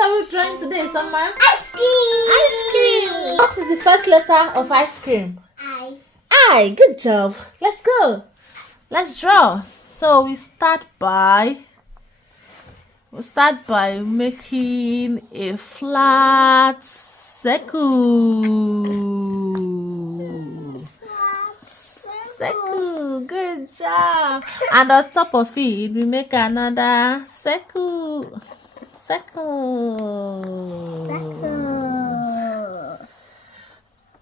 What are we drawing today, Summer? Ice cream. Ice cream. What is the first letter of ice cream? I. I. Good job. Let's go. Let's draw. So we start by making a flat circle. Circle. Good job. And on top of it, we make another circle. Circle.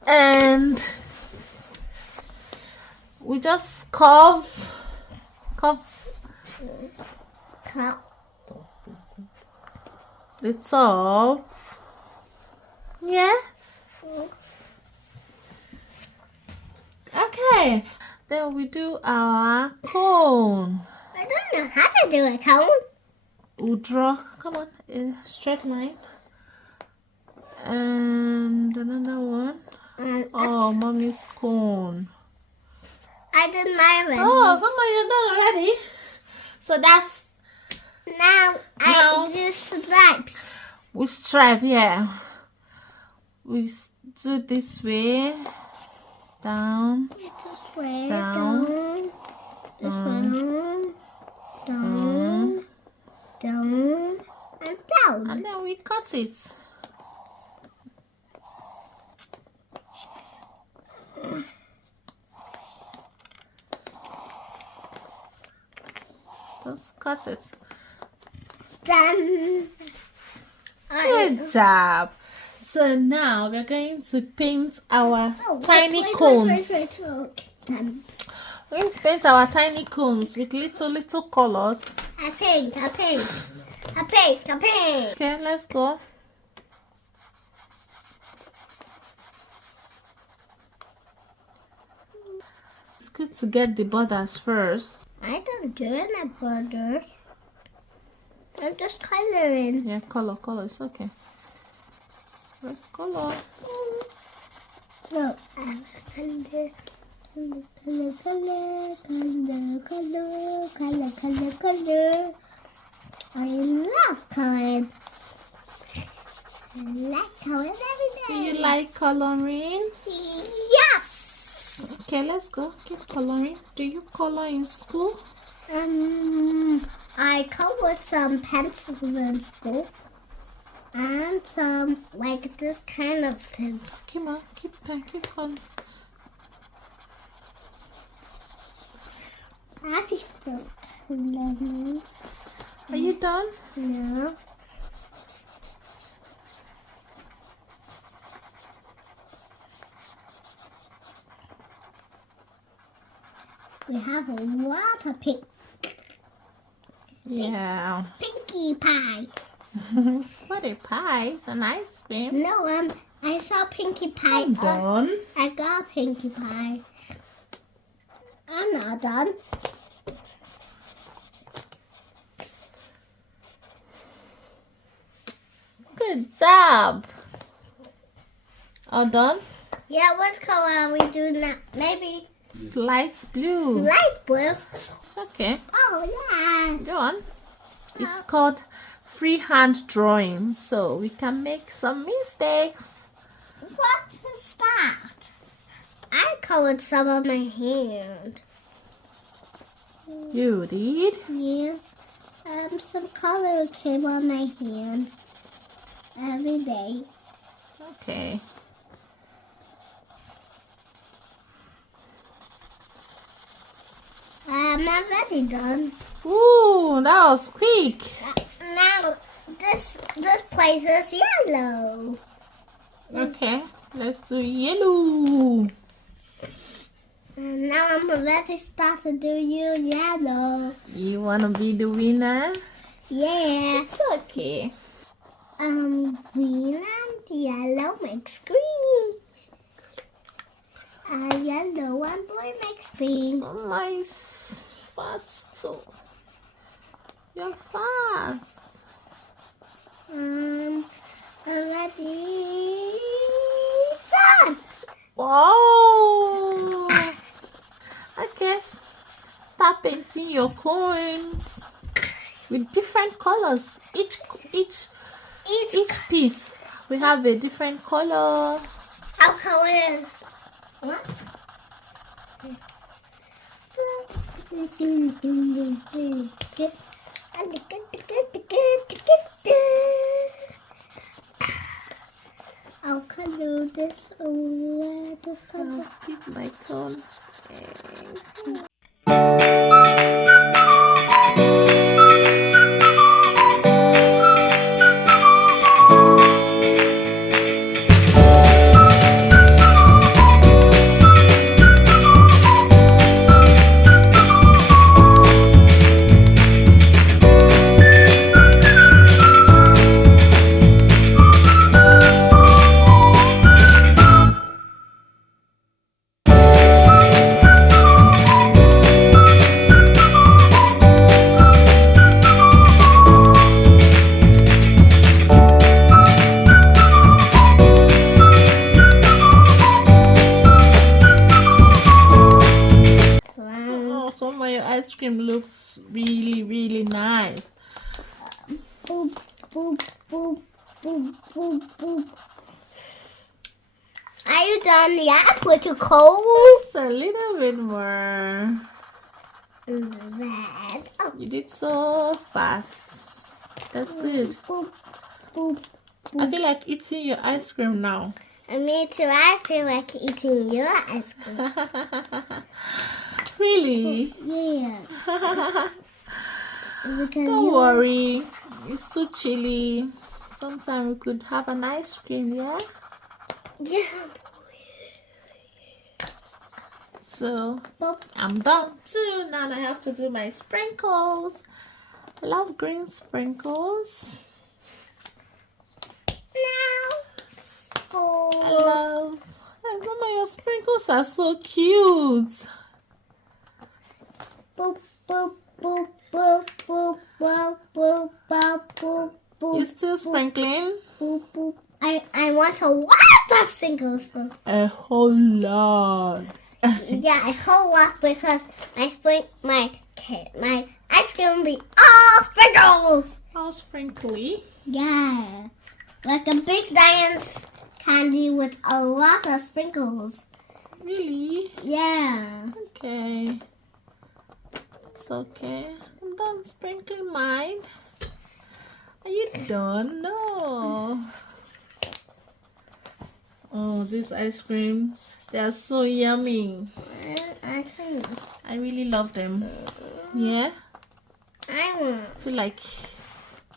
And we just curve the top. Yeah. Okay. Then we do our cone. I don't know how to do a cone. We'll draw. Come on, a straight line. And another one. Oh, mommy's cone. I did mine already. Oh, somebody done already. So that's now I do stripes. we stripe, yeah. We do this way, down, This way, down, down, and down. and then we cut it. Just cut it. Done. Good job. So now we're going to paint our tiny cones. Wait. Done. We're going to paint our tiny cones with little colors. I paint. Okay, let's go. It's good to get the borders first. I don't do any borders. I'm just coloring. Yeah, color, it's okay. Let's color. No, color. I love coloring. I like coloring every day. Do you like coloring? Yes. Okay, let's go. Keep coloring. Do you color in school? I colored some pencils in school. And some like this kind of things. Come on, keep coloring. I just coloring. Are you done? No. We have a lot of pink. Yeah. Pinkie pie. It's not a pie. It's an ice cream. No, I saw Pinkie pie. I'm done. I got Pinkie pie. I'm not done. Good job. All done? Yeah, what color are we doing now? Maybe Light blue. light blue. Okay, Oh, yeah. go on. It's called freehand drawing, so we can make some mistakes. What is that? I colored some of my hand. You did? Yes. Some color came on my hand every day. Okay. I'm already done. Ooh, that was quick. Now this place is yellow. Okay, let's do yellow. And now I'm ready to start to do yellow. You wanna be the winner? Yeah. It's okay. Green and yellow makes green. Yellow and blue makes green. Oh, nice. Fast. So you're fast. Already done. Wow. Okay. Start painting your coins with different colors. Each each piece we have a different color. I'll color. What? I'll color this over this color. I'll keep my cone. Some of your ice cream looks really nice. Boop, boop, boop, boop, boop, boop. Are you done yet with your coals? Just a little bit more. Red. Oh. You did so fast. That's good. Boop, boop, boop. I feel like eating your ice cream now. And me too. I feel like eating your ice cream. Really? Yeah. Because Don't worry. It's too chilly. Sometime we could have an ice cream, yeah? Yeah. So, Boop. I'm done too. Now I have to do my sprinkles. I love green sprinkles. Now. I love. Some of your sprinkles are so cute. Boop, boop, boop, boop, boop, boop, boop, boop, boop, boop. You still sprinkling? Boop, boop. I want a lot of sprinkles. A whole lot. Yeah, a whole lot because my ice cream will be all sprinkles. All sprinkly. Yeah, like a big giant candy with a lot of sprinkles. Really? Yeah. Okay. It's okay. I'm done sprinkling mine. Are you done? No. Oh, this ice cream. They are so yummy. I think I really love them. Yeah? I want. I feel like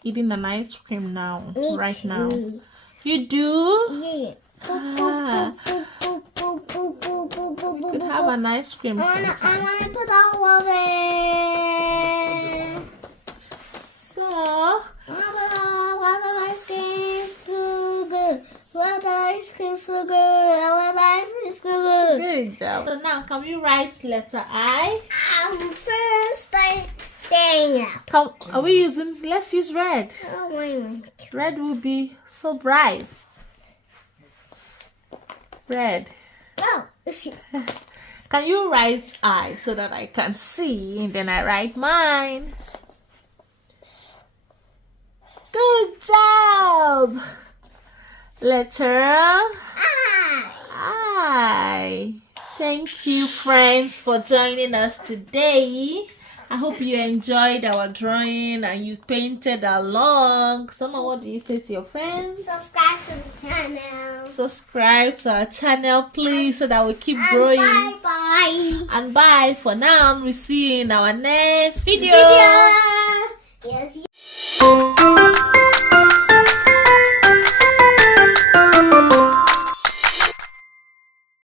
eating an ice cream now. Me right too. now. You do? Yeah. Ah, we could have an ice cream I sometime. want to put all of it. So, What the ice cream so good? What the ice cream so good? What the ice cream so good? good job. So now, can we write letter I? First I stand up. Come, are we using? Let's use red. Oh my. Red will be so bright. Red. Oh. Can you write I so that I can see, and then I write mine? Good job. Letter I. Thank you, friends, for joining us today. I hope you enjoyed our drawing and you painted along. Summer, what do you say to your friends? Subscribe to the channel. Subscribe to our channel, please, so that we keep growing. Bye bye. And bye for now. We'll see you in our next video. Yes.